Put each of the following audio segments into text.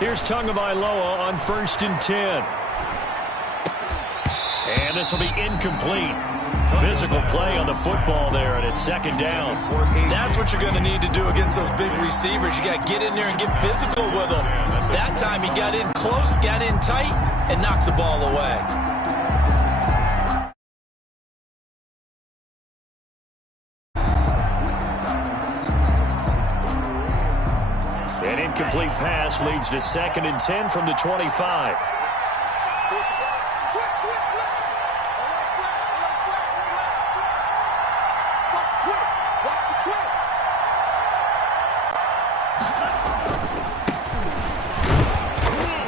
Here's Tagovailoa on 1st and 10. And this will be incomplete. Physical play on the football there, and it's 2nd down. That's what you're going to need to do against those big receivers. You got to get in there and get physical with them. That time he got in close, got in tight, and knocked the ball away. An incomplete pass leads to 2nd and 10 from the 25.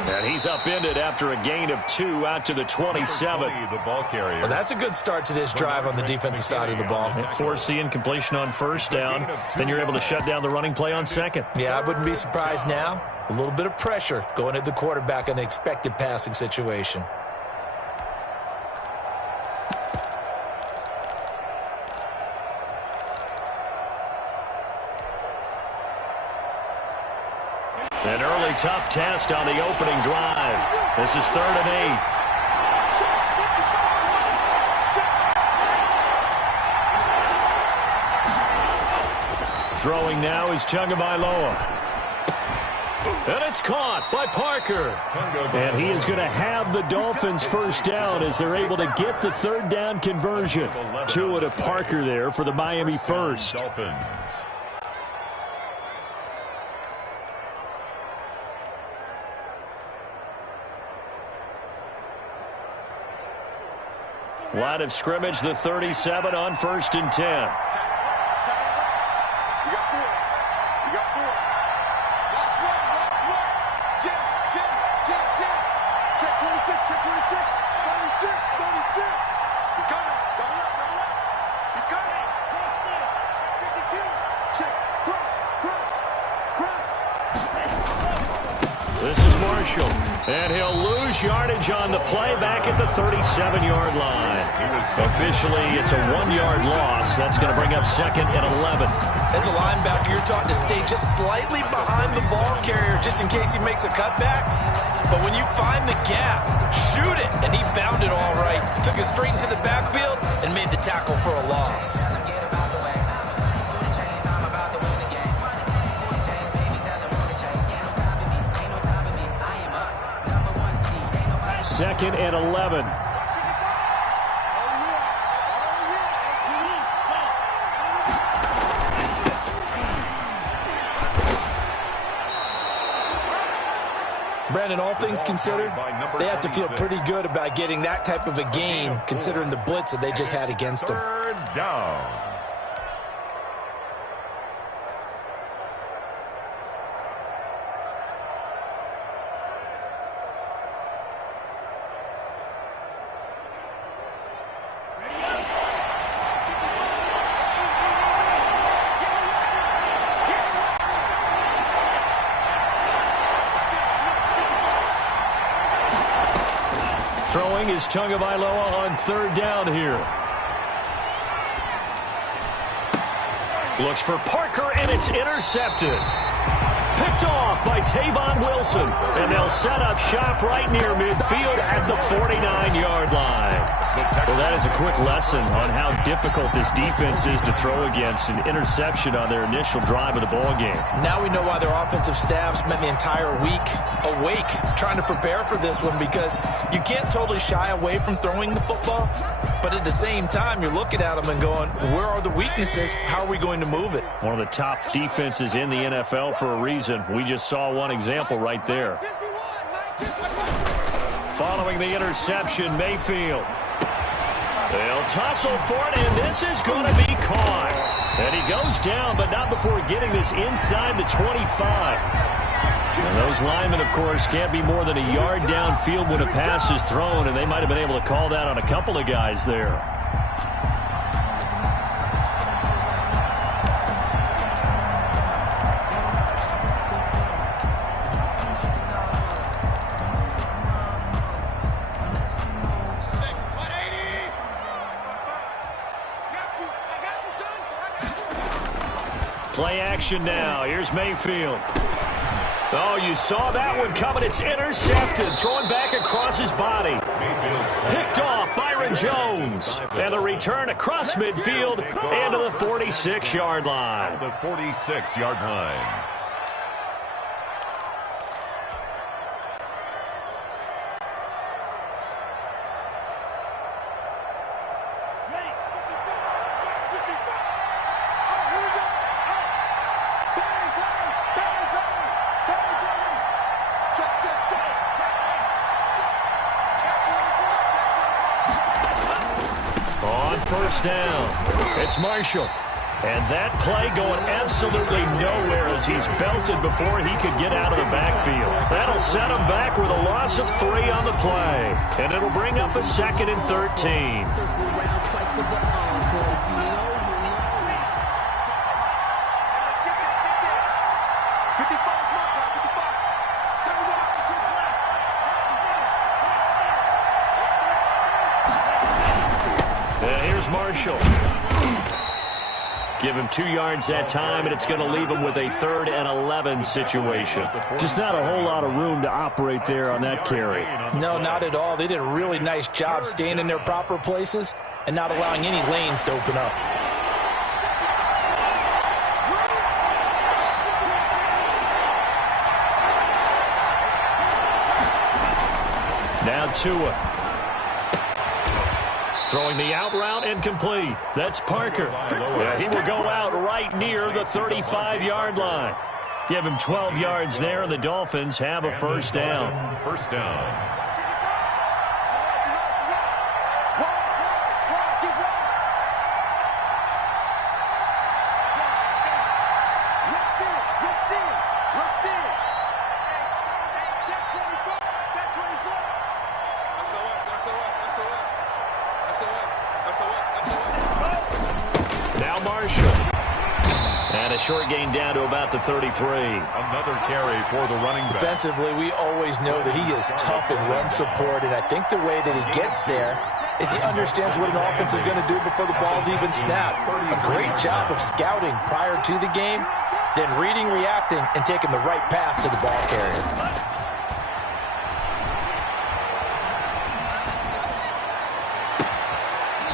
And he's upended after a gain of 2 out to the 27. The ball carrier. Well, that's a good start to this drive on the defensive side of the ball. Force the incompletion on 1st down. Then you're able to shut down the running play on 2nd. Yeah, I wouldn't be surprised now. A little bit of pressure going at the quarterback in an expected passing situation. An early tough test on the opening drive. This is 3rd and 8. Throwing now is Tagovailoa. And it's caught by Parker. And he is going to have the Dolphins 1st down as they're able to get the 3rd down conversion. Tua to Parker there for the Miami 1st. Dolphins. Line of scrimmage, the 37 on 1st and 10. This is Marshall, and he'll lose yardage on the play back at the 37-yard line. Officially, it's a 1-yard loss. That's going to bring up 2nd and 11. As a linebacker, you're taught to stay just slightly behind the ball carrier just in case he makes a cutback. But when you find the gap, shoot it. And he found it all right. Took it straight into the backfield and made the tackle for a loss. Second and 11. Brandon, all things considered, they have to feel pretty good about getting that type of a gain considering the blitz that they just had against them. 3rd down. Throwing is Tagovailoa on 3rd down here. Looks for Parker, and it's intercepted. Picked off by Tavon Wilson, and they'll set up shop right near midfield at the 49-yard line. Well, that is a quick lesson on how difficult this defense is to throw against. An interception on their initial drive of the ball game. Now we know why their offensive staff spent the entire week awake trying to prepare for this one, because you can't totally shy away from throwing the football, but at the same time you're looking at them and going, where are the weaknesses? How are we going to move it? One of the top defenses in the NFL for a reason. We just saw one example right there. Following the interception, Mayfield. They'll tussle for it, and this is going to be caught. And he goes down, but not before getting this inside the 25. And those linemen, of course, can't be more than a yard downfield when a pass is thrown, and they might have been able to call that on a couple of guys there. Play action now. Here's Mayfield. Oh, you saw that one coming. It's intercepted. Throwing back across his body. Picked off Byron Jones. And the return across midfield into the 46-yard line. The 46-yard line. First down. It's Marshall. And that play going absolutely nowhere as he's belted before he could get out of the backfield. That'll set him back with a loss of 3 on the play. And it'll bring up a 2nd and 13. Marshall. Give him 2 yards that time, and it's going to leave him with a 3rd and 11 situation. Just not a whole lot of room to operate there on that carry. No, not at all. They did a really nice job staying in their proper places and not allowing any lanes to open up. Now Tua. Throwing the out route incomplete. That's Parker. Yeah, he will go out right near the 35-yard line. Give him 12 yards there, and the Dolphins have a first down. First down. Short gain down to about the 33. Another carry for the running back. Defensively, we always know that he is tough in run support, and I think the way that he gets there is he understands what an offense is going to do before the ball's even snapped. A great job of scouting prior to the game, then reading, reacting, and taking the right path to the ball carrier.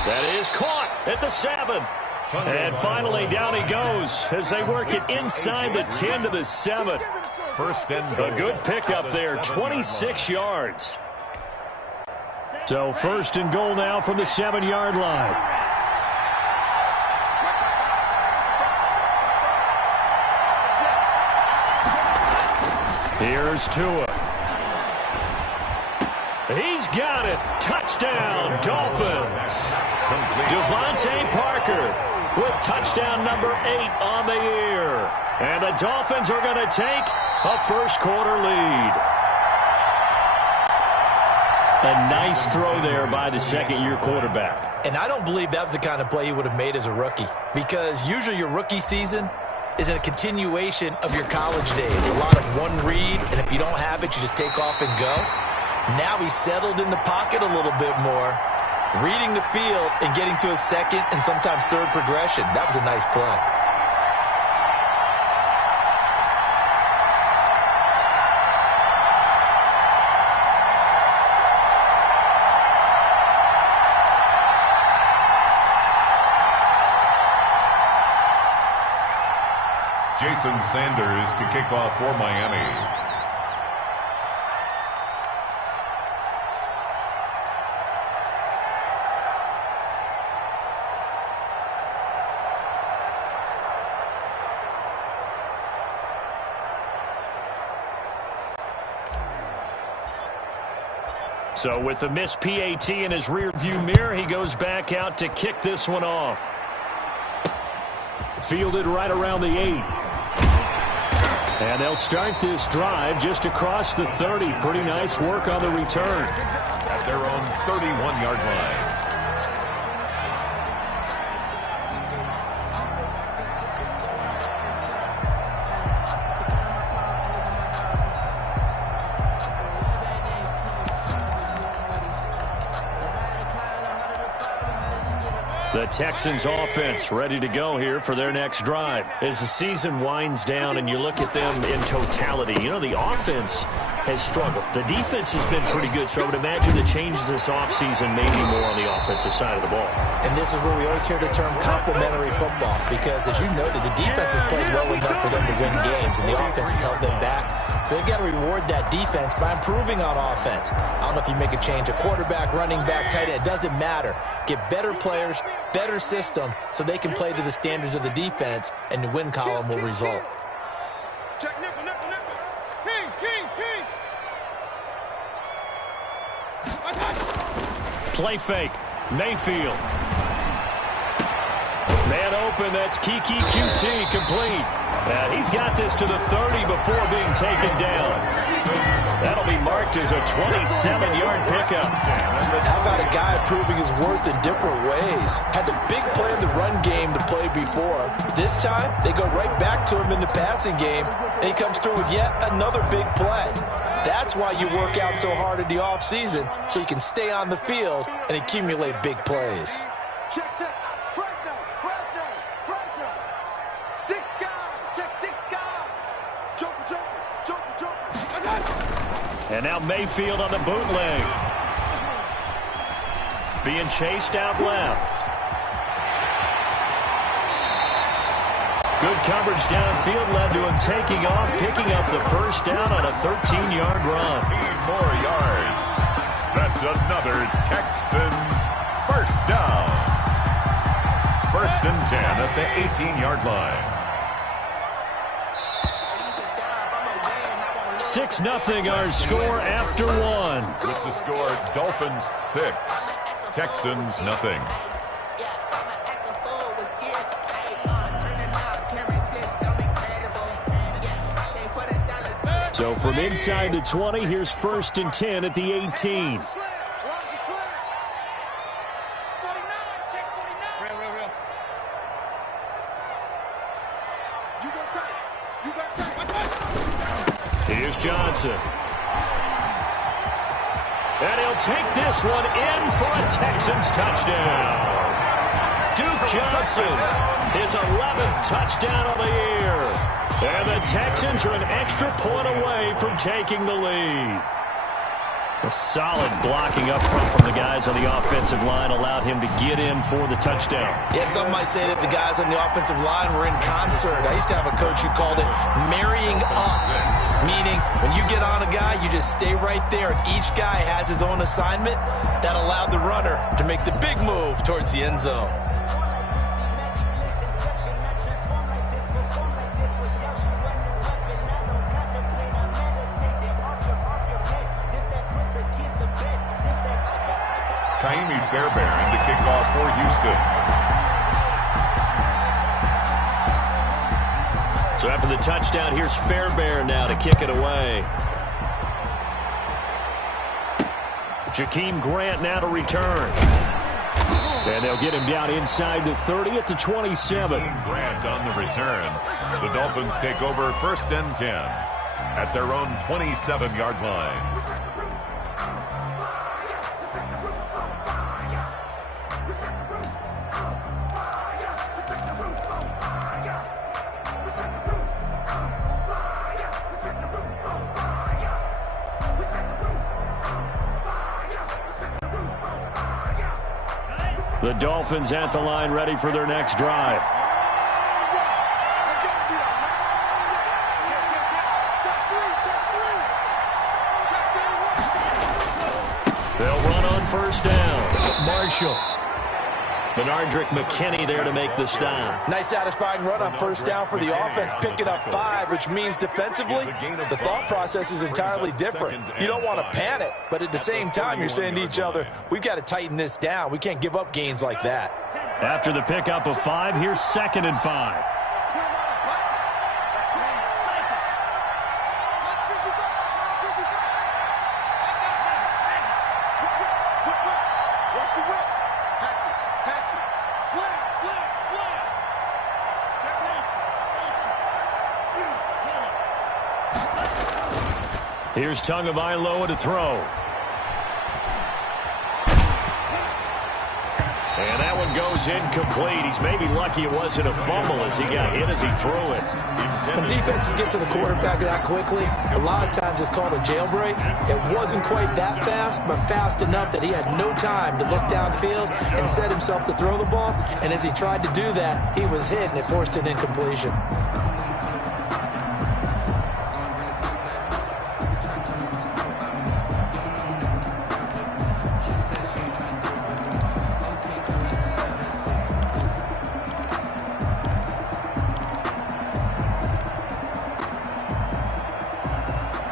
That is caught at the 7. And finally, down he goes as they work it inside the 10 to the 7. First and goal. A good pickup there, 26 yards. So 1st and goal now from the 7-yard line. Here's Tua. He's got it. Touchdown, Dolphins. Devontae Parker with touchdown number 8 on the year. And the Dolphins are going to take a first-quarter lead. A nice throw there by the second-year quarterback. And I don't believe that was the kind of play he would have made as a rookie, because usually your rookie season is a continuation of your college days. A lot of one read, and if you don't have it, you just take off and go. Now he's settled in the pocket a little bit more, reading the field and getting to a 2nd and sometimes 3rd progression. That was a nice play. Jason Sanders to kick off for Miami. So with the missed PAT in his rearview mirror, he goes back out to kick this one off. Fielded right around the 8. And they'll start this drive just across the 30. Pretty nice work on the return. At their own 31-yard line. The Texans offense ready to go here for their next drive. As the season winds down and you look at them in totality, you know, the offense has struggled. The defense has been pretty good, so I would imagine the changes this offseason may be more on the offensive side of the ball. And this is where we always hear the term complementary football, because as you noted, the defense has played well enough for them to win games, and the offense has held them back. So they've got to reward that defense by improving on offense. I don't know if you make a change, a quarterback, running back, tight end, it doesn't matter. Get better players, better system, so they can play to the standards of the defense, and the win column will result. Check nickel, nickel, nickel. King. Play fake. Mayfield. Man open, that's Kiki QT, complete. And he's got this to the 30 before being taken down. That'll be marked as a 27-yard pickup. How about a guy proving his worth in different ways? Had the big play in the run game to play before. This time, they go right back to him in the passing game, and he comes through with yet another big play. That's why you work out so hard in the offseason, so you can stay on the field and accumulate big plays. Check. Pressure. 6 guys. Check 6 guys. Joker. And now Mayfield on the bootleg. Being chased out left. Good coverage downfield led to him taking off, picking up the first down on a 13-yard run. 15 more yards. That's another Texans first down. 1st and 10 at the 18-yard line. 6-0 our score after one. With the score, Dolphins 6, Texans nothing. So from inside the 20, here's 1st and 10 at the 18. Here's Johnson. And he'll take this one in for a Texans touchdown. Duke Johnson, his 11th touchdown of the year. And the Texans are an extra point away from taking the lead. A solid blocking up front from the guys on the offensive line allowed him to get in for the touchdown. Yeah, some might say that the guys on the offensive line were in concert. I used to have a coach who called it marrying up, meaning when you get on a guy, you just stay right there, and each guy has his own assignment. That allowed the runner to make the big move towards the end zone. Fairbairn to kick off for Houston. So after the touchdown, here's Fairbairn now to kick it away. Jakeem Grant now to return. And they'll get him down inside the 30 at the 27. Jakeem Grant on the return. The Dolphins take over 1st and 10 at their own 27-yard line. The Dolphins at the line, ready for their next drive. They'll run on 1st down. Marshall. Benardrick McKinney there to make the stop. Nice satisfying run on 1st down for the offense, picking up 5, which means defensively, the thought process is entirely different. You don't want to panic, but at the same time, you're saying to each other, we've got to tighten this down. We can't give up gains like that. After the pickup of 5, here's 2nd and 5. Here's Tagovailoa to throw. And that one goes goes incomplete. He's maybe lucky it wasn't a fumble as he got hit as he threw it. When defenses get to the quarterback that quickly, a lot of times it's called a jailbreak. It wasn't quite that fast, but fast enough that he had no time to look downfield and set himself to throw the ball. And as he tried to do that, he was hit, and it forced an incompletion.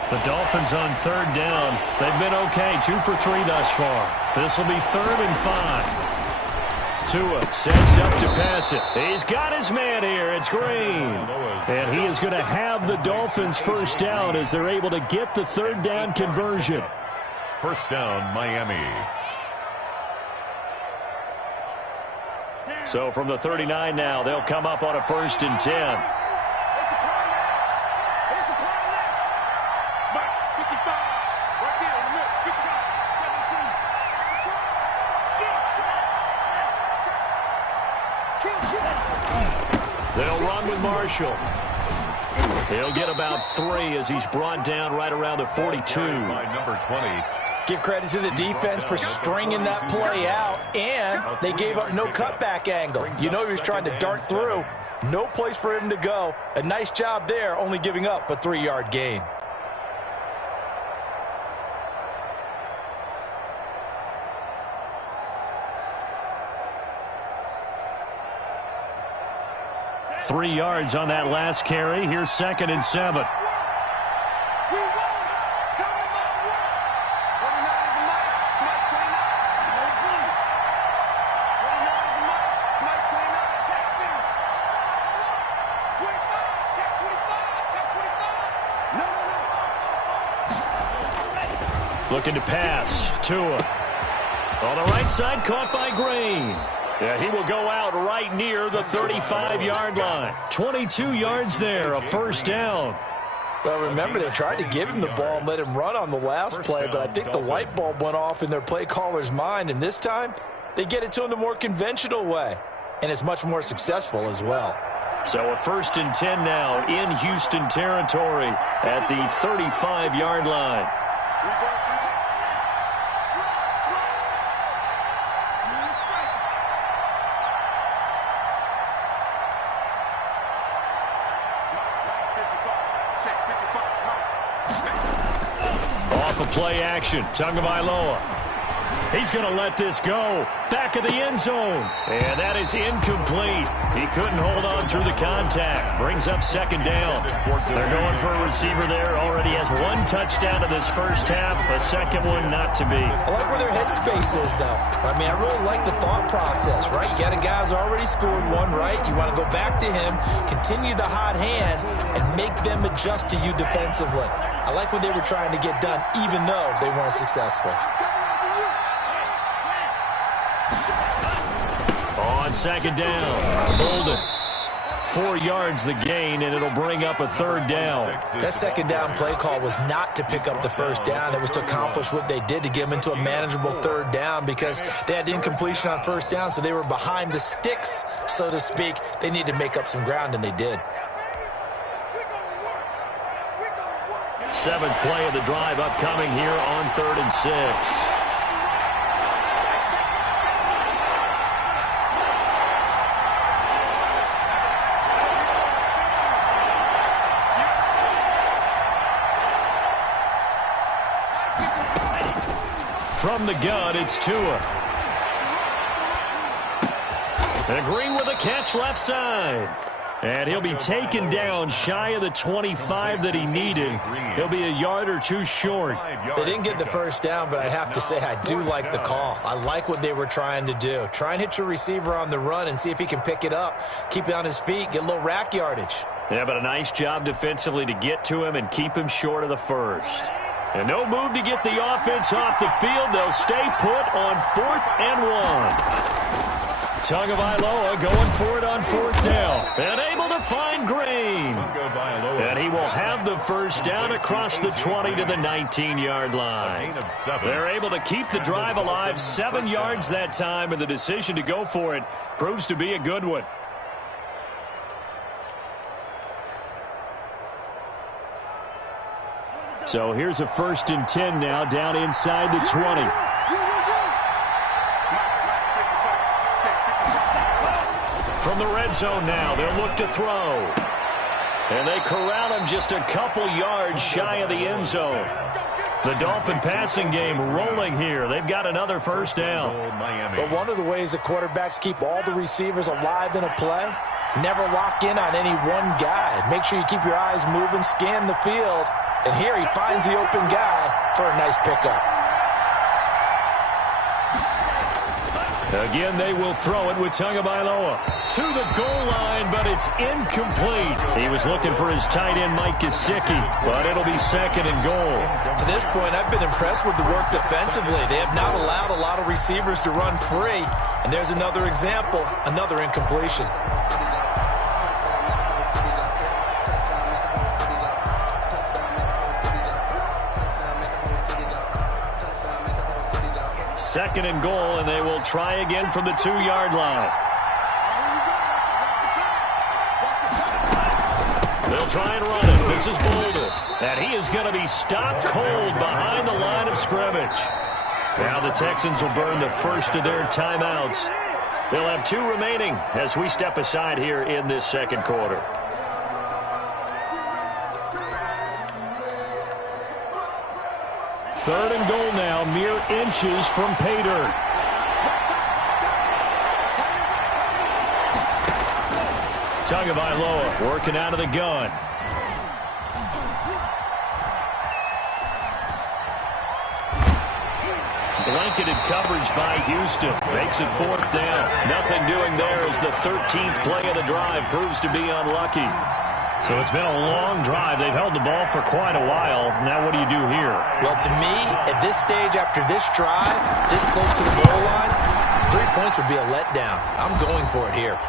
The Dolphins on third down. They've been okay, 2 for 3 thus far. This will be 3rd and 5. Tua sets up to pass it. He's got his man here. It's Green. And he is going to have the Dolphins first down as they're able to get the 3rd down conversion. First down, Miami. So from the 39 now, they'll come up on a 1st and 10. They'll run with Marshall. He'll get about 3 as he's brought down right around the 42. By number 20. Give credit to the defense for stringing that play out, and they gave up no cutback angle. You know he was trying to dart through. No place for him to go. A nice job there, only giving up a 3-yard gain. Three yards on that last carry. Here's 2nd and 7. Looking to pass. Tua. On the right side, caught by Green. Yeah, he will go out right near the 35-yard line. 22 yards there, a 1st down. Well, remember, they tried to give him the ball and let him run on the last play, but I think the light bulb went off in their play caller's mind, and this time they get it to him the more conventional way, and it's much more successful as well. So a 1st and 10 now in Houston territory at the 35-yard line. Off of play action, Tagovailoa. He's going to let this go. Back of the end zone. And that is incomplete. He couldn't hold on through the contact. Brings up 2nd down. They're going for a receiver there. Already has 1 touchdown in this first half. A 2nd one not to be. I like where their headspace is, though. I mean, I really like the thought process, right? You got a guy who's already scored 1, right? You want to go back to him, continue the hot hand, and make them adjust to you defensively. I like what they were trying to get done, even though they weren't successful. On 2nd down, Bolden. 4 yards the gain, and it'll bring up a 3rd down. That 2nd down play call was not to pick up the 1st down. It was to accomplish what they did to get them into a manageable 3rd down because they had incompletion on 1st down, so they were behind the sticks, so to speak. They needed to make up some ground, and they did. 7th play of the drive upcoming here on 3rd and 6. From the gun, it's Tua. And Green with a catch left side. And he'll be taken down shy of the 25 that he needed. He'll be a yard or 2 short. They didn't get the 1st down, but I have to say I do like the call. I like what they were trying to do. Try and hit your receiver on the run and see if he can pick it up. Keep it on his feet, get a little rack yardage. Yeah, but a nice job defensively to get to him and keep him short of the 1st. And no move to get the offense off the field. They'll stay put on 4th and 1. Tagovailoa going for it on 4th down. And able to find Green. And he will have the first down across the 20 to the 19-yard line. They're able to keep the drive alive, 7 yards that time, and the decision to go for it proves to be a good one. So here's a 1st and 10 now down inside the 20. From the red zone now, they'll look to throw. And they corral him just a couple yards shy of the end zone. The Dolphin passing game rolling here. They've got another first down. But one of the ways the quarterbacks keep all the receivers alive in a play, never lock in on any one guy. Make sure you keep your eyes moving, scan the field. And here he finds the open guy for a nice pickup. Again, they will throw it with Tagovailoa to the goal line, but it's incomplete. He was looking for his tight end, Mike Gesicki, but it'll be 2nd and goal. To this point, I've been impressed with the work defensively. They have not allowed a lot of receivers to run free. And there's another example, another incompletion. Second and goal, and they will try again from the 2-yard line. They'll try and run it. This is Bolden. And he is going to be stopped cold behind the line of scrimmage. Now the Texans will burn the first of their timeouts. They'll have 2 remaining as we step aside here in this second quarter. Third and goal now, mere inches from pay dirt. Tagovailoa working out of the gun. Blanketed coverage by Houston. Makes it 4th down. Nothing doing there as the 13th play of the drive proves to be unlucky. So it's been a long drive. They've held the ball for quite a while. Now what do you do here? Well, to me, at this stage after this drive, this close to the goal line, 3 points would be a letdown. I'm going for it here.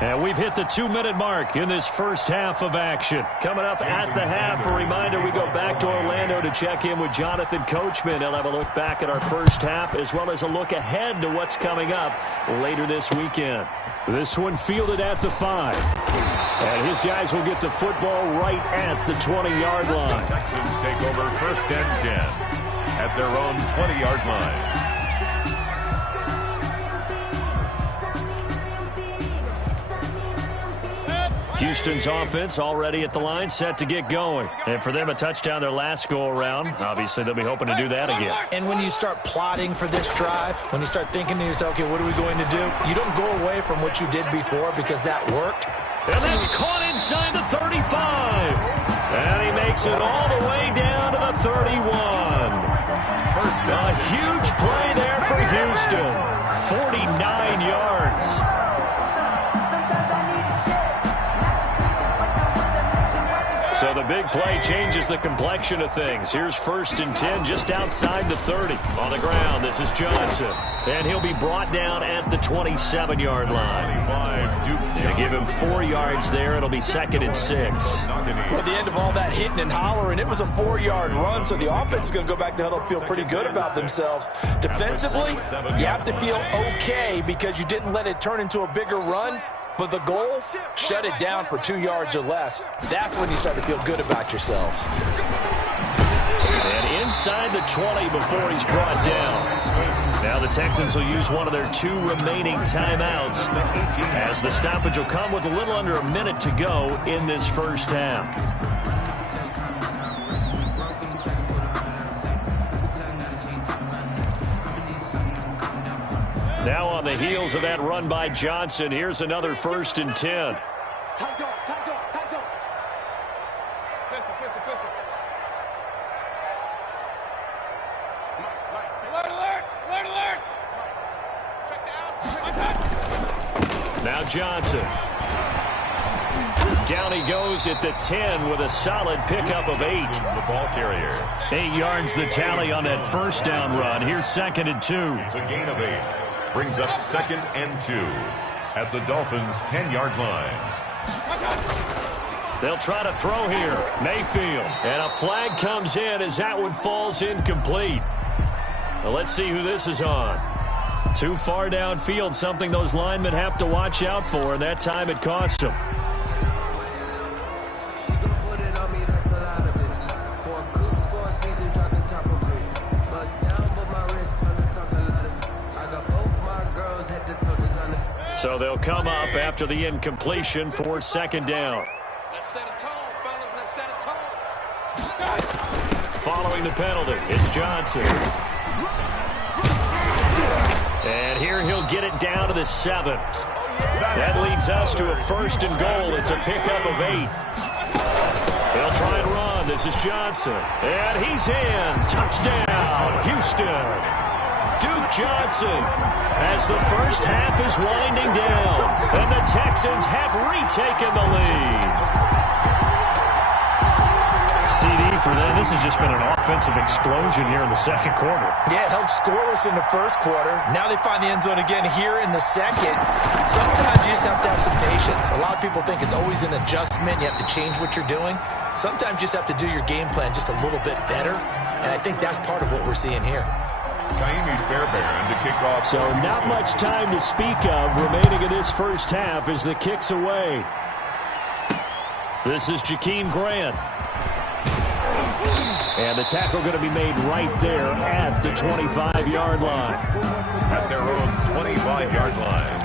And we've hit the 2-minute mark in this first half of action. Coming up at the half, a reminder, we go back to Orlando to check in with Jonathan Coachman. He'll have a look back at our first half as well as a look ahead to what's coming up later this weekend. This one fielded at the 5. And his guys will get the football right at the 20-yard line. Texans take over 1st and 10 at their own 20-yard line. Houston's offense already at the line, set to get going. And for them, a touchdown their last go-around. Obviously, they'll be hoping to do that again. And when you start plotting for this drive, when you start thinking to yourself, okay, what are we going to do? You don't go away from what you did before because that worked. And that's caught inside the 35. And he makes it all the way down to the 31. A huge play there for Houston. 49 yards. So the big play changes the complexion of things. Here's 1st and 10 just outside the 30. On the ground, this is Johnson. And he'll be brought down at the 27-yard line. They give him 4 yards there. It'll be 2nd and 6. At the end of all that hitting and hollering, it was a 4-yard run, so the offense is going to go back to huddle and feel pretty good about themselves. Defensively, you have to feel okay because you didn't let it turn into a bigger run. But the goal, shut it down for 2 yards or less. That's when you start to feel good about yourselves. And inside the 20 before he's brought down. Now the Texans will use one of their 2 remaining timeouts as the stoppage will come with a little under a minute to go in this first half. Now on the heels of that run by Johnson, here's another 1st and 10. Now Johnson. Down he goes at the 10 with a solid pickup of 8. The ball carrier. 8 yards the tally on that first down run. Here's 2nd and 2. It's a gain of 8. Brings up 2nd and 2 at the Dolphins' 10-yard line. They'll try to throw here. Mayfield. And a flag comes in as that one falls incomplete. Well, let's see who this is on. Too far downfield, something those linemen have to watch out for, and that time it cost them. So they'll come up after the incompletion for 2nd down. Let's set a tone, fellas. Let's set a tone. Following the penalty, it's Johnson. And here he'll get it down to the 7. That leads us to a 1st and goal. It's a pickup of 8. They'll try and run. This is Johnson. And he's in. Touchdown, Houston. Duke Johnson as the first half is winding down. And the Texans have retaken the lead. CD for them. This has just been an offensive explosion here in the 2nd quarter. Yeah, held scoreless in the 1st quarter. Now they find the end zone again here in the 2nd. Sometimes you just have to have some patience. A lot of people think it's always an adjustment. You have to change what you're doing. Sometimes you just have to do your game plan just a little bit better. And I think that's part of what we're seeing here. Kaimi Fairbairn to kick off. So not much time to speak of remaining in this first half as the kick's away. This is Jakeem Grant. And the tackle going to be made right there at the 25-yard line. At their own 25-yard line.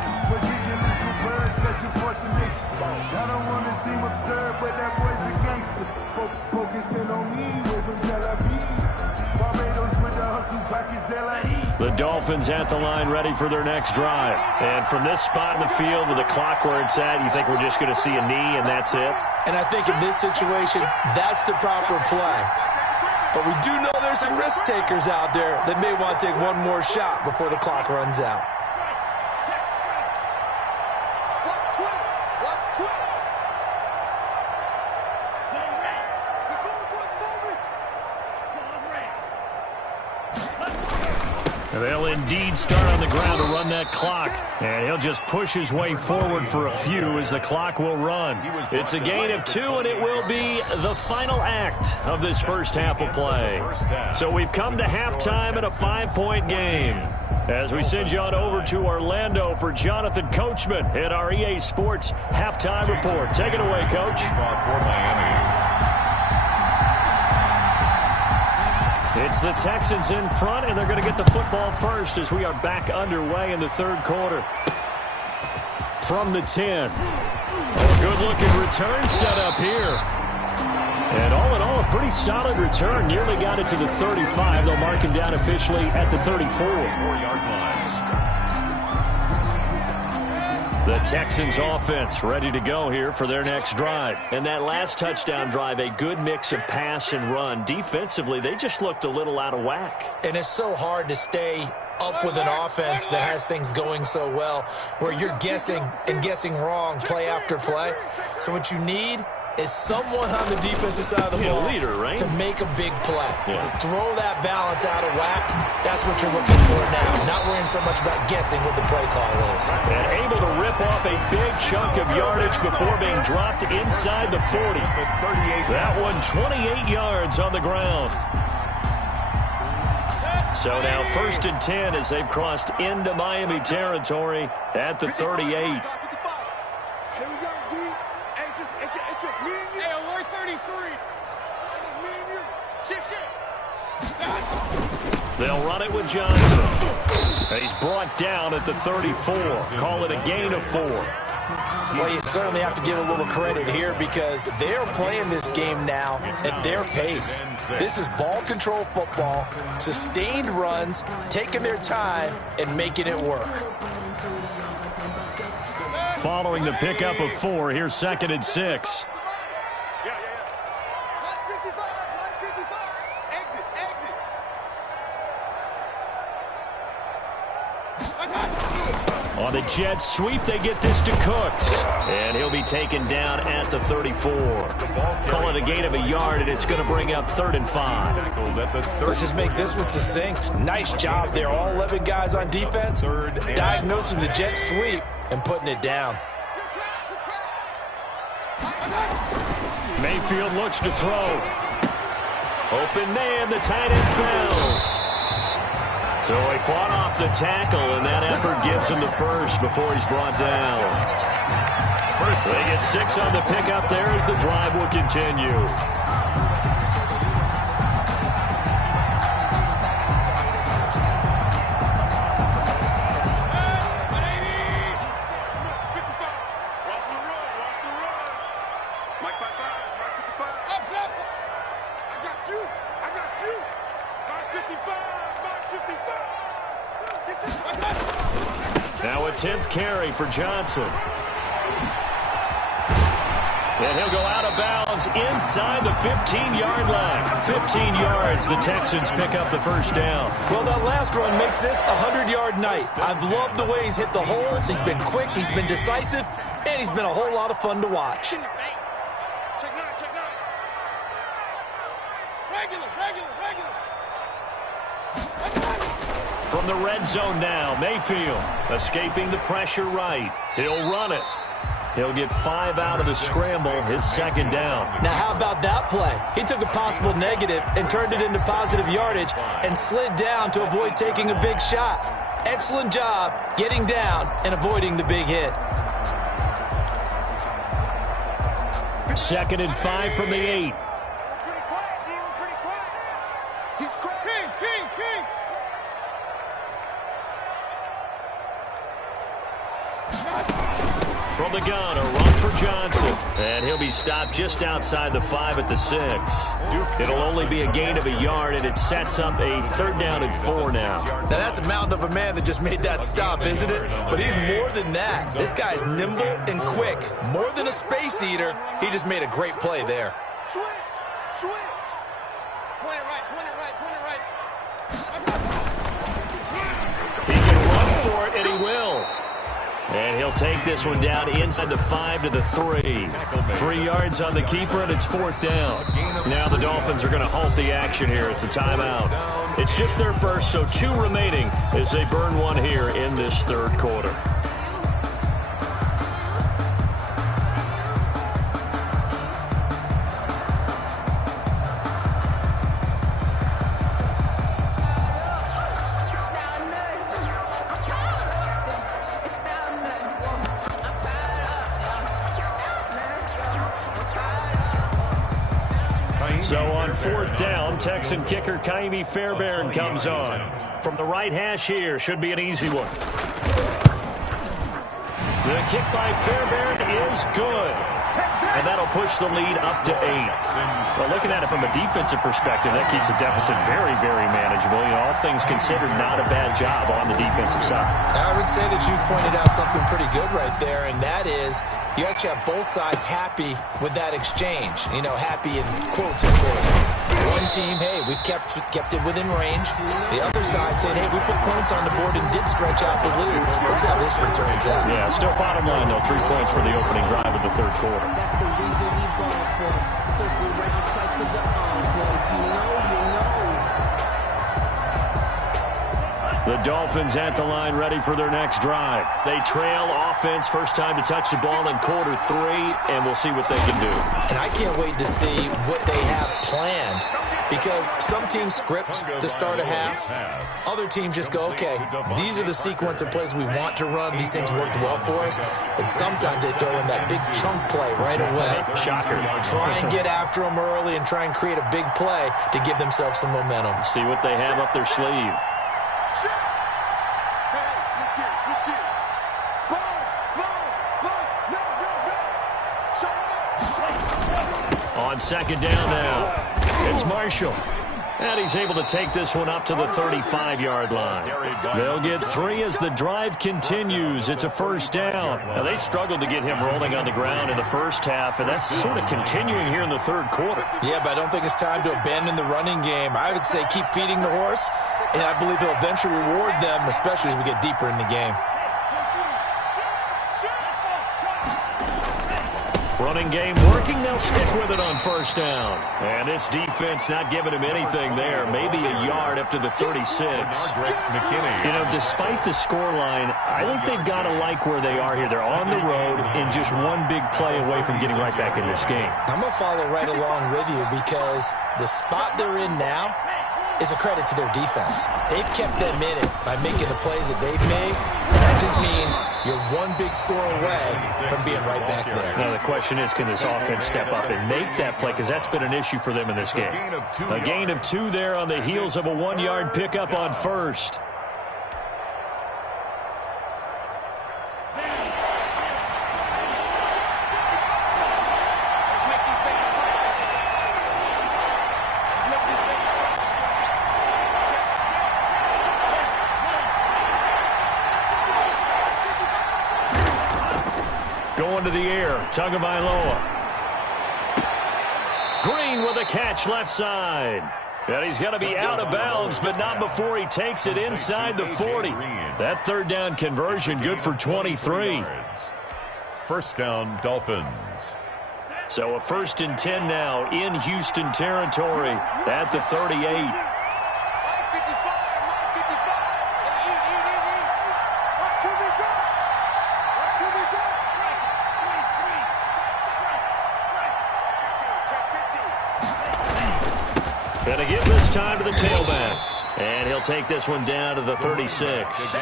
I don't want to seem absurd, but that boy's a gangster. Focusing on me, way from Tel Aviv. Barbados with the hustle, pockets LIE. The Dolphins at the line ready for their next drive. And from this spot in the field with the clock where it's at, you think we're just going to see a knee and that's it? And I think in this situation, that's the proper play. But we do know there's some risk takers out there that may want to take one more shot before the clock runs out. They'll indeed start on the ground to run that clock. And he'll just push his way forward for a few as the clock will run. It's a gain of 2, and it will be the final act of this first half of play. So we've come to halftime in a 5-point game. As we send you on over to Orlando for Jonathan Coachman at our EA Sports Halftime Report. Take it away, Coach. For Miami. It's the Texans in front, and they're going to get the football first as we are back underway in the 3rd quarter. From the 10. A good-looking return set up here. And all in all, a pretty solid return. Nearly got it to the 35. They'll mark him down officially at the 34-yard line. The Texans offense ready to go here for their next drive. And that last touchdown drive, a good mix of pass and run. Defensively, they just looked a little out of whack. And it's so hard to stay up with an offense that has things going so well, where you're guessing and guessing wrong play after play. So what you need is someone on the defensive side of the ball leader, right? to make a big play. Yeah. Throw that balance out of whack. That's what you're looking for now. Not worrying so much about guessing what the play call is. And able to rip off a big chunk of yardage before being dropped inside the 40. That one 28 yards on the ground. So now 1st and 10 as they've crossed into Miami territory at the 38. They'll run it with Johnson. He's brought down at the 34. Call it a gain of 4. Well, you certainly have to give a little credit here because they're playing this game now at their pace. This is ball control football, sustained runs, taking their time and making it work. Following the pickup of 4, here's 2nd and 6. On the jet sweep, they get this to Cooks. And he'll be taken down at the 34. Call it a gain of a yard, and it's going to bring up 3rd and 5. Let's just make this one succinct. Nice job there. All 11 guys on defense diagnosing the jet sweep and putting it down. Mayfield looks to throw. Open man, the tight end fails. So he fought off the tackle, and that effort gives him the first before he's brought down. They get 6 on the pickup there as the drive will continue. Now a 10th carry for Johnson. And he'll go out of bounds inside the 15-yard line. 15 yards, the Texans pick up the first down. Well, that last run makes this a 100-yard night. I've loved the way he's hit the holes. He's been quick, he's been decisive, and he's been a whole lot of fun to watch. Check 9, check 9. Regular. From the red zone now, Mayfield escaping the pressure right. He'll run it. He'll get 5 out of the scramble. It's 2nd down. Now, how about that play? He took a possible negative and turned it into positive yardage and slid down to avoid taking a big shot. Excellent job getting down and avoiding the big hit. 2nd and 5 from the 8. Pretty quiet, Dean. Pretty quiet. He's crazy. King. From the gun, a run for Johnson. And he'll be stopped just outside the 5 at the 6. It'll only be a gain of a yard, and it sets up a 3rd down and 4 now. Now, that's a mountain of a man that just made that stop, isn't it? But he's more than that. This guy's nimble and quick. More than a space eater, he just made a great play there. Switch. Point it right. He can run for it, and he will. And he'll take this one down inside the 5 to the 3. 3 yards on the keeper, and it's 4th down. Now the Dolphins are going to halt the action here. It's a timeout. It's just their first, so 2 remaining as they burn one here in this 3rd quarter. So on 4th down, Texan kicker Kaimi Fairbairn comes on. From the right hash here, should be an easy one. The kick by Fairbairn is good. And that'll push the lead up to 8. Well, looking at it from a defensive perspective, that keeps the deficit very, very manageable. You know, all things considered, not a bad job on the defensive side. I would say that you pointed out something pretty good right there, and that is you actually have both sides happy with that exchange. You know, happy in quotes, of course. One team, hey, we've kept it within range. The other side saying, hey, we put points on the board and did stretch out the lead. Let's see how this one turns out. Yeah, still bottom line, though, 3 points for the opening drive of the 3rd quarter. That's the reason we ball for. Circle round twice for the encore. If you know, you know. The Dolphins at the line ready for their next drive. They trail offense, first time to touch the ball in quarter 3, and we'll see what they can do. And I can't wait to see what they have planned, because some teams script to start a half. Other teams just go, okay, these are the sequence of plays we want to run. These things worked well for us. And sometimes they throw in that big chunk play right away. Shocker. Try and get after them early and try and create a big play to give themselves some momentum. See what they have up their sleeve. On 2nd down now, it's Marshall. And he's able to take this one up to the 35-yard line. They'll get 3 as the drive continues. It's a 1st down. Now, they struggled to get him rolling on the ground in the first half, and that's sort of continuing here in the 3rd quarter. Yeah, but I don't think it's time to abandon the running game. I would say keep feeding the horse, and I believe he'll eventually reward them, especially as we get deeper in the game. Running game working. They'll stick with it on first down. And this defense not giving him anything there. Maybe a yard up to the 36. You know, despite the scoreline, I think they've got to like where they are here. They're on the road and just one big play away from getting right back in this game. I'm going to follow right along with you because the spot they're in now is a credit to their defense. They've kept them in it by making the plays that they've made. That just means you're one big score away from being right back there. Now, the question is, can this offense step up and make that play? Because that's been an issue for them in this game. A gain of 2 there on the heels of a 1-yard pickup on first. Going to the air, Tagovailoa. Green with a catch left side. And he's going to be out of bounds, but not before he takes it inside the 40. That third down conversion good for 23. First down, Dolphins. So a 1st and 10 now in Houston territory at the 38. Going to give this time to the tailback. And he'll take this one down to the 36.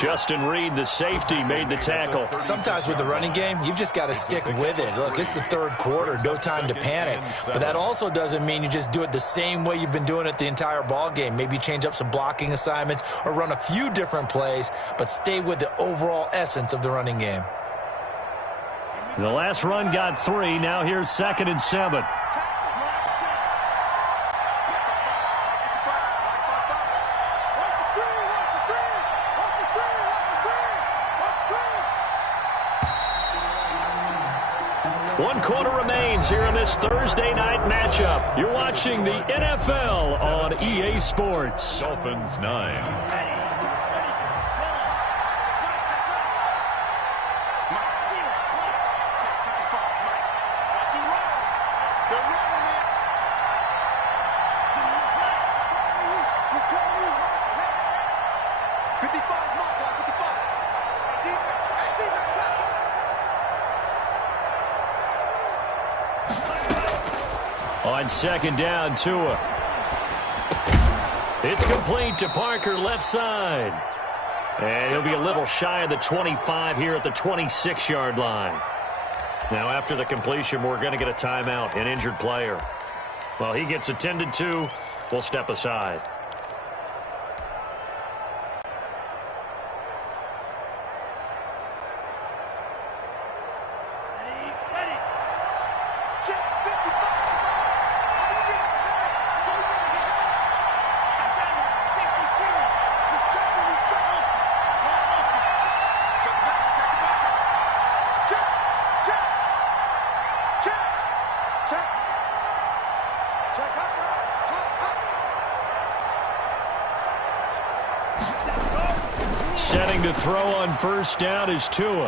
Justin Reed, the safety, made the tackle. Sometimes with the running game, you've just got to stick with it. Look, it's the third quarter, no time to panic. But that also doesn't mean you just do it the same way you've been doing it the entire ball game. Maybe change up some blocking assignments or run a few different plays, but stay with the overall essence of the running game. The last run got 3. Now here's 2nd and 7. One quarter remains here in this Thursday night matchup. You're watching the NFL on EA Sports. Dolphins 9. On 2nd down, Tua. It's complete to Parker, left side. And he'll be a little shy of the 25 here at the 26-yard line. Now, after the completion, we're going to get a timeout, an injured player. Well, he gets attended to. We'll step aside. Setting to throw on first down is Tua.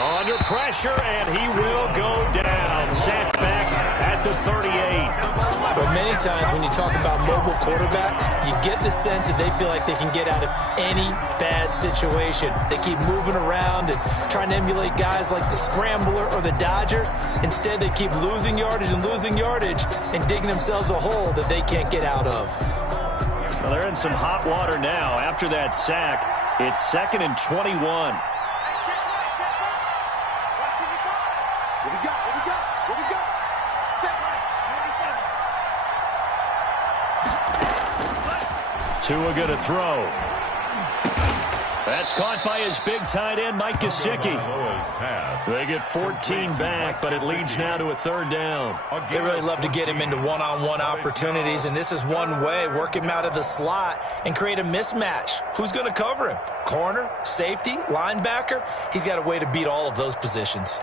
Under pressure, and he will go down. Sacked back at the 38. But many times when you talk about mobile quarterbacks, you get the sense that they feel like they can get out of any bad situation. They keep moving around and trying to emulate guys like the Scrambler or the Dodger. Instead, they keep losing yardage and digging themselves a hole that they can't get out of. Well, they're in some hot water now. After that sack, it's 2nd and 21. Tua going to throw. That's caught by his big tight end, Mike Gesicki. They get 14 back, but it leads now to a 3rd down. They really love to get him into one-on-one opportunities, and this is one way. Work him out of the slot and create a mismatch. Who's going to cover him? Corner, safety, linebacker? He's got a way to beat all of those positions.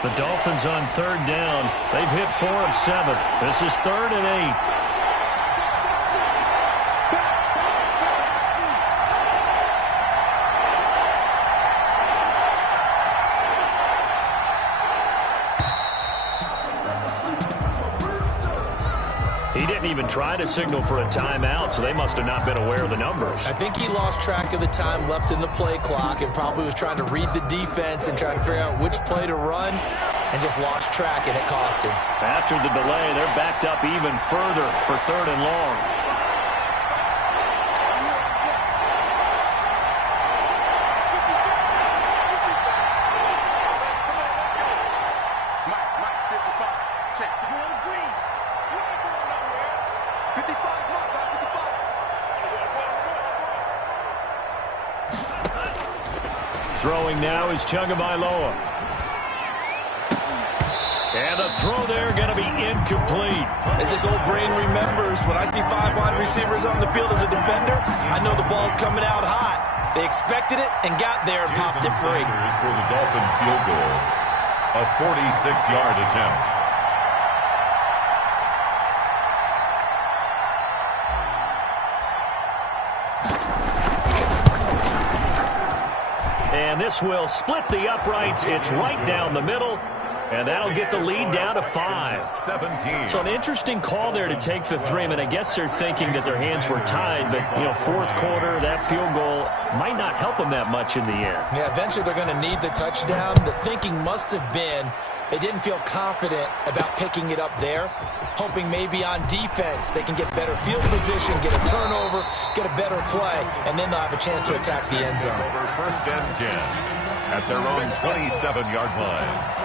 The The Dolphins on third down. They've hit 4 of 7. This is 3rd and 8. He didn't even try to signal for a timeout, so they must have not been aware of the numbers. I think he lost track of the time left in the play clock and probably was trying to read the defense and trying to figure out which play to run and just lost track, and it cost him. After the delay, they're backed up even further for 3rd and long. Throwing now is Tagovailoa. And the throw there going to be incomplete. As his old brain remembers, when I see 5 wide receivers on the field as a defender, I know the ball's coming out high. They expected it and got there and popped it free. For the Dolphin field goal, a 46-yard attempt. And this will split the uprights. It's right down the middle. And that'll get the lead down to 5. 17. So an interesting call there to take the 3. I mean, I guess they're thinking that their hands were tied, but, you know, 4th quarter, that field goal might not help them that much in the end. Yeah, eventually they're going to need the touchdown. The thinking must have been they didn't feel confident about picking it up there, hoping maybe on defense they can get better field position, get a turnover, get a better play, and then they'll have a chance to attack the end zone. Over 1st and 10 at their own 27-yard line.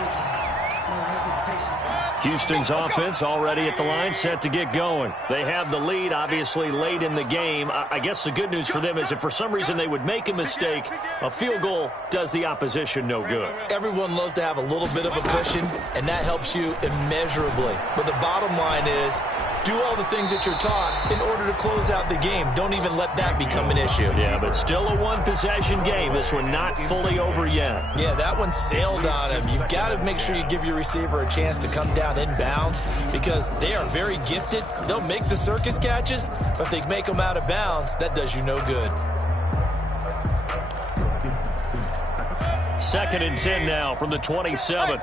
Houston's offense already at the line, set to get going. They have the lead, obviously, late in the game. I guess the good news for them is if for some reason they would make a mistake, a field goal does the opposition no good. Everyone loves to have a little bit of a cushion, and that helps you immeasurably. But the bottom line is, do all the things that you're taught in order to close out the game. Don't even let that become an issue. Yeah, but still a one-possession game. This one not fully over yet. Yeah, that one sailed on him. You've got to make sure you give your receiver a chance to come down inbounds because they are very gifted. They'll make the circus catches, but if they make them out of bounds, that does you no good. 2nd and 10 now from the 27.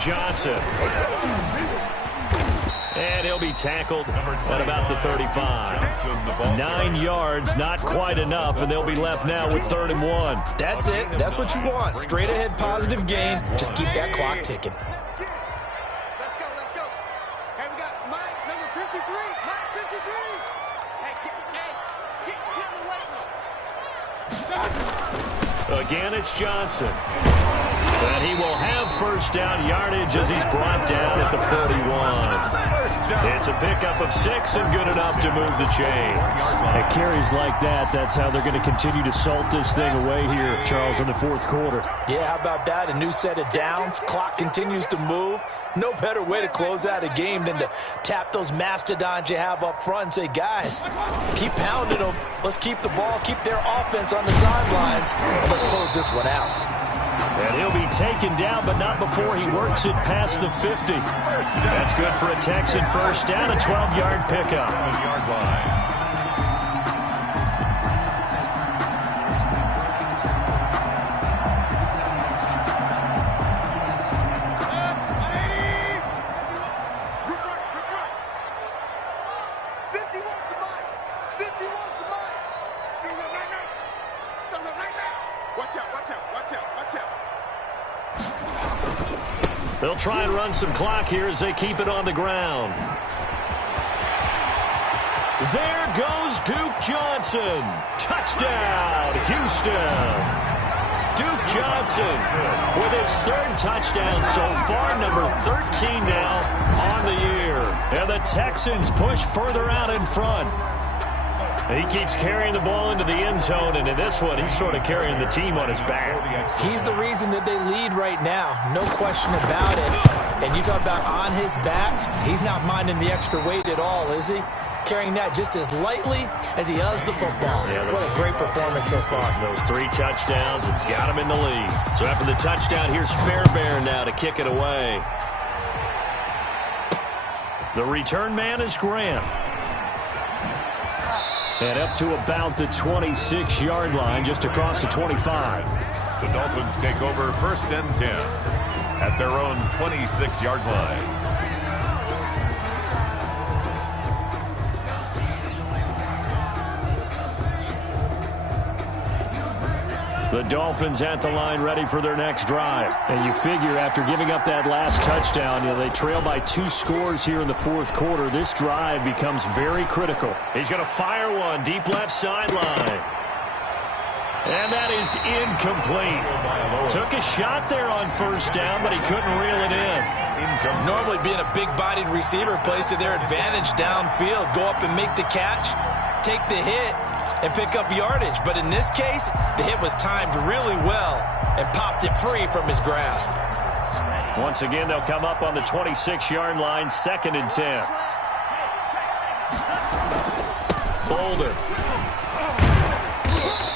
Johnson. And he'll be tackled at about the 35. 9 yards, not quite enough, and they'll be left now with 3rd and 1. That's it. That's what you want. Straight ahead positive gain. Just keep that clock ticking. Let's go, let's go. Hey, we got Mike, number 53. Mike, 53. Hey, get in the weight room. Again, it's Johnson. And he will have 1st down yardage as he's brought down at the 41. It's a pickup of 6 and good enough to move the chains. At carries like that, that's how they're going to continue to salt this thing away here, Charles, in the 4th quarter. Yeah, how about that? A new set of downs. Clock continues to move. No better way to close out a game than to tap those mastodons you have up front and say, guys, keep pounding them. Let's keep the ball, keep their offense on the sidelines, and let's close this one out. And he'll be taken down, but not before he works it past the 50. That's good for a Texan 1st down, a 12-yard pickup. 7-yard line. They'll try and run some clock here as they keep it on the ground. There goes Duke Johnson. Touchdown, Houston. Duke Johnson with his 3rd touchdown so far, number 13 now on the year. And the Texans push further out in front. He keeps carrying the ball into the end zone, and in this one, he's sort of carrying the team on his back. He's the reason that they lead right now, no question about it. And you talk about on his back, he's not minding the extra weight at all, is he? carrying that just as lightly as he does the football. Yeah, what a great performance so far. Those 3 touchdowns, it's got him in the lead. So after the touchdown, here's Fairbairn now to kick it away. The return man is Graham. And up to about the 26-yard line, just across the 25. The Dolphins take over 1st and 10 at their own 26-yard line. The Dolphins at the line ready for their next drive. And you figure after giving up that last touchdown, they trail by 2 scores here in the 4th quarter. This drive becomes very critical. He's going to fire one deep left sideline. And that is incomplete. Took a shot there on 1st down, but he couldn't reel it in. Normally being a big-bodied receiver plays to their advantage downfield. Go up and make the catch, take the hit, and pick up yardage. But in this case, the hit was timed really well and popped it free from his grasp. Once again, they'll come up on the 26-yard line, 2nd and 10. Boulder.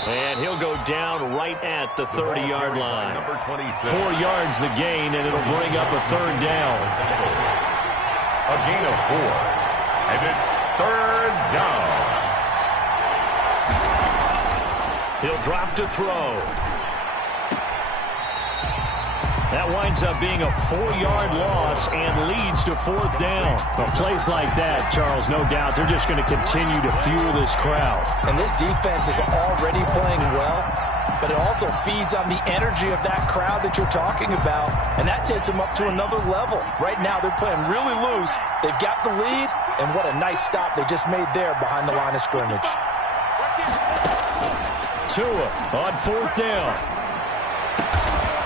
And he'll go down right at the 30-yard line. 4 yards the gain, and it'll bring up a 3rd down. A gain of 4. And it's 3rd down. He'll drop to throw. That winds up being a 4-yard loss and leads to 4th down. But plays like that, Charles, no doubt, they're just going to continue to fuel this crowd. And this defense is already playing well, but it also feeds on the energy of that crowd that you're talking about, and that takes them up to another level. Right now, they're playing really loose. They've got the lead, and what a nice stop they just made there behind the line of scrimmage. Tua on 4th down.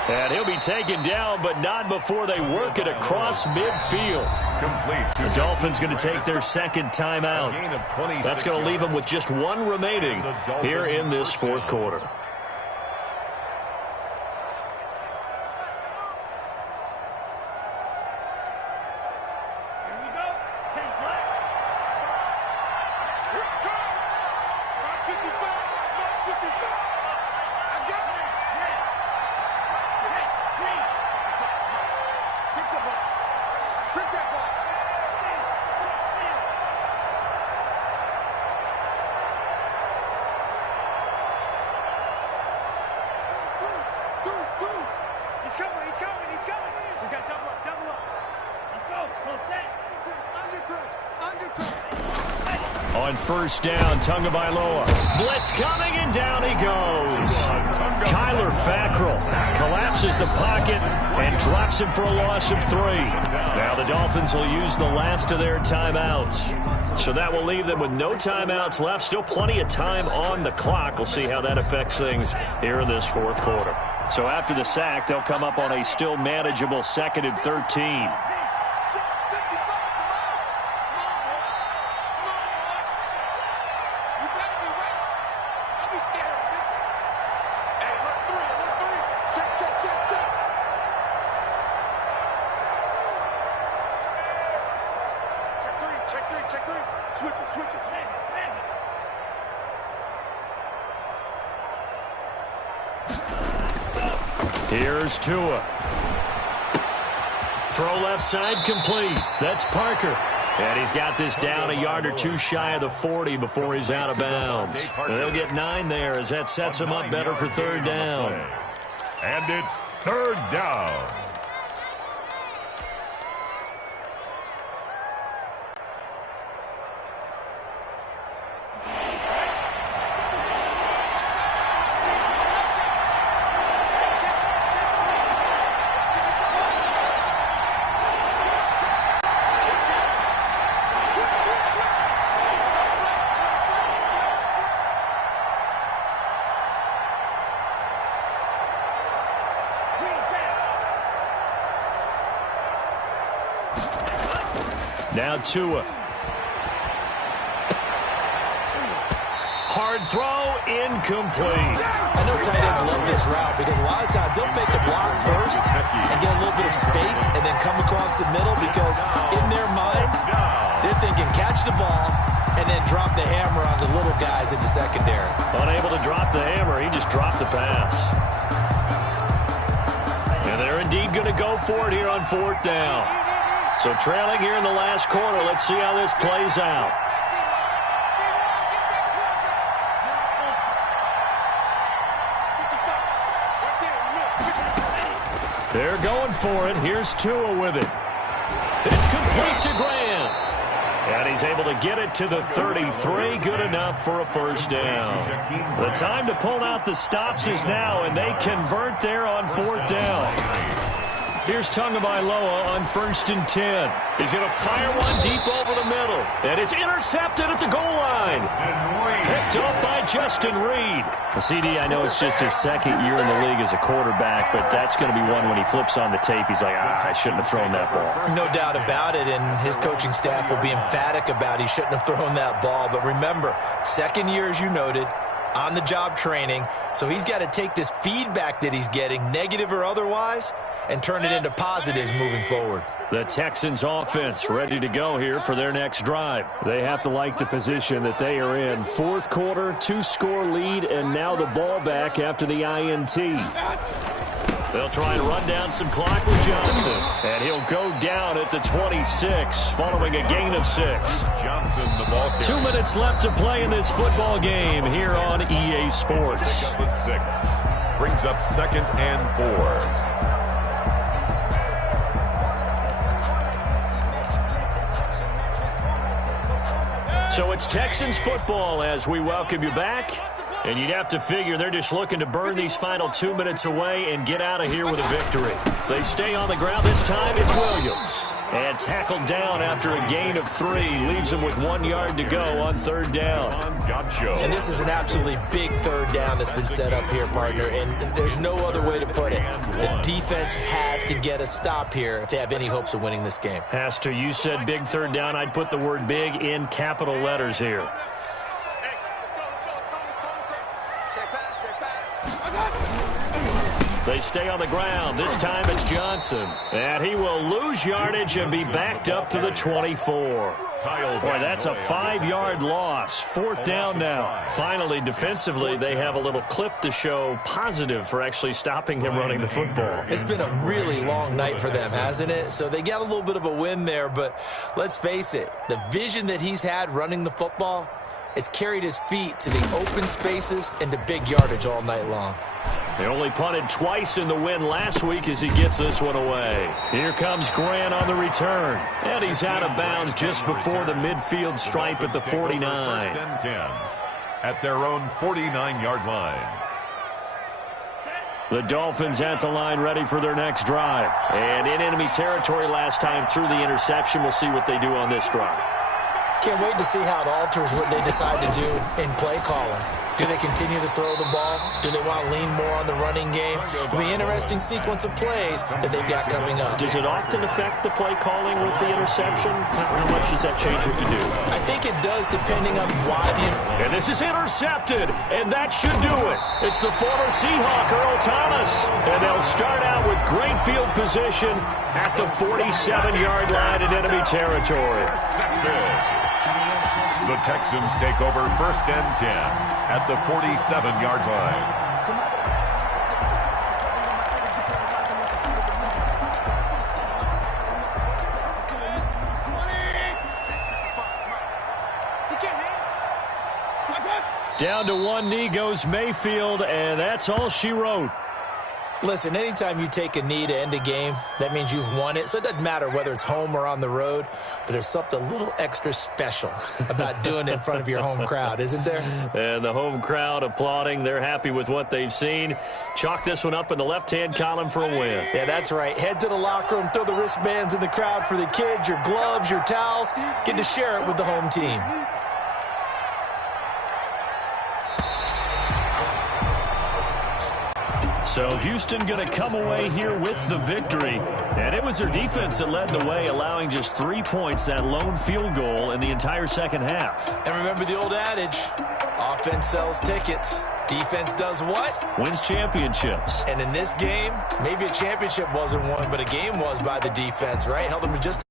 And he'll be taken down, but not before they work it across midfield. Complete. The Dolphins going to take their 2nd timeout. That's going to leave them with just 1 remaining here in this 4th quarter. On 1st down, Tagovailoa. Blitz coming, and down he goes. Kyler Fackrell collapses the pocket and drops him for a loss of 3. Now the Dolphins will use the last of their timeouts. So that will leave them with no timeouts left. Still plenty of time on the clock. We'll see how that affects things here in this 4th quarter. So after the sack, they'll come up on a still manageable 2nd and 13. Here's Tua. Throw left side complete. That's Parker. And he's got this down a yard or 2 shy of the 40 before he's out of bounds. And they'll get 9 there as that sets him up better for 3rd down. And it's 3rd down. Now Tua. Hard throw, incomplete. I know tight ends love this route because a lot of times they'll fake the block first and get a little bit of space and then come across the middle because in their mind, they're thinking catch the ball, and then drop the hammer on the little guys in the secondary. Unable to drop the hammer, he just dropped the pass. And they're indeed going to go for it here on 4th down. So trailing here in the last quarter. Let's see how this plays out. They're going for it. Here's Tua with it. It's complete to Graham. And he's able to get it to the 33. Good enough for a first down. The time to pull out the stops is now, and they convert there on 4th down. Here's Tagovailoa on 1st and 10. He's going to fire one deep over the middle. And it's intercepted at the goal line. Picked up by Justin Reed. The CD, I know it's just his second year in the league as a quarterback, but that's going to be one when he flips on the tape. He's like, I shouldn't have thrown that ball. No doubt about it, and his coaching staff will be emphatic about he shouldn't have thrown that ball. But remember, second year, as you noted, on-the-job training, so he's got to take this feedback that he's getting, negative or otherwise, and turn it into positives moving forward. The Texans offense ready to go here for their next drive. They have to like the position that they are in. 4th quarter, 2-score lead, and now the ball back after the INT. They'll try and run down some clock with Johnson. And he'll go down at the 26 following a gain of 6. Johnson, the ball carrier. 2 minutes left to play in this football game here on EA Sports. With 6. Brings up 2nd and 4. So it's Texans football as we welcome you back. And you'd have to figure they're just looking to burn these final 2 minutes away and get out of here with a victory. They stay on the ground. This time it's Williams. And tackled down after a gain of 3. Leaves him with 1 yard to go on 3rd down. And this is an absolutely big 3rd down that's been set up here, partner. And there's no other way to put it. The defense has to get a stop here if they have any hopes of winning this game. Has to. You said big 3rd down. I'd put the word big in capital letters here. They stay on the ground. This time it's Johnson. And he will lose yardage and be backed up to the 24. Boy, that's a 5-yard loss. 4th down now. Finally, defensively, they have a little clip to show positive for actually stopping him running the football. It's been a really long night for them, hasn't it? So they got a little bit of a win there, but let's face it, the vision that he's had running the football has carried his feet to the open spaces and to big yardage all night long. They only punted twice in the win last week as he gets this one away. Here comes Grant on the return. And he's out of bounds just before the midfield stripe at the 49. 1st and 10 at their own 49-yard line. The Dolphins at the line ready for their next drive. And in enemy territory last time through the interception. We'll see what they do on this drive. Can't wait to see how it alters what they decide to do in play calling. Do they continue to throw the ball? Do they want to lean more on the running game? It'll be an interesting sequence of plays that they've got coming up. Does it often affect the play calling with the interception? How much does that change what you do? I think it does, depending on why And this is intercepted, and that should do it. It's the former Seahawk, Earl Thomas. And they'll start out with great field position at the 47-yard line in enemy territory. The Texans take over 1st and 10 at the 47-yard line. Down to one knee goes Mayfield, and that's all she wrote. Listen, anytime you take a knee to end a game, that means you've won it. So it doesn't matter whether it's home or on the road, but there's something a little extra special about doing it in front of your home crowd, isn't there? And the home crowd applauding. They're happy with what they've seen. Chalk this one up in the left-hand column for a win. Yeah, that's right. Head to the locker room, throw the wristbands in the crowd for the kids, your gloves, your towels. Get to share it with the home team. So Houston going to come away here with the victory. And it was their defense that led the way, allowing just 3 points, that lone field goal in the entire second half. And remember the old adage, offense sells tickets. Defense does what? Wins championships. And in this game, maybe a championship wasn't won, but a game was by the defense, right? Held them to just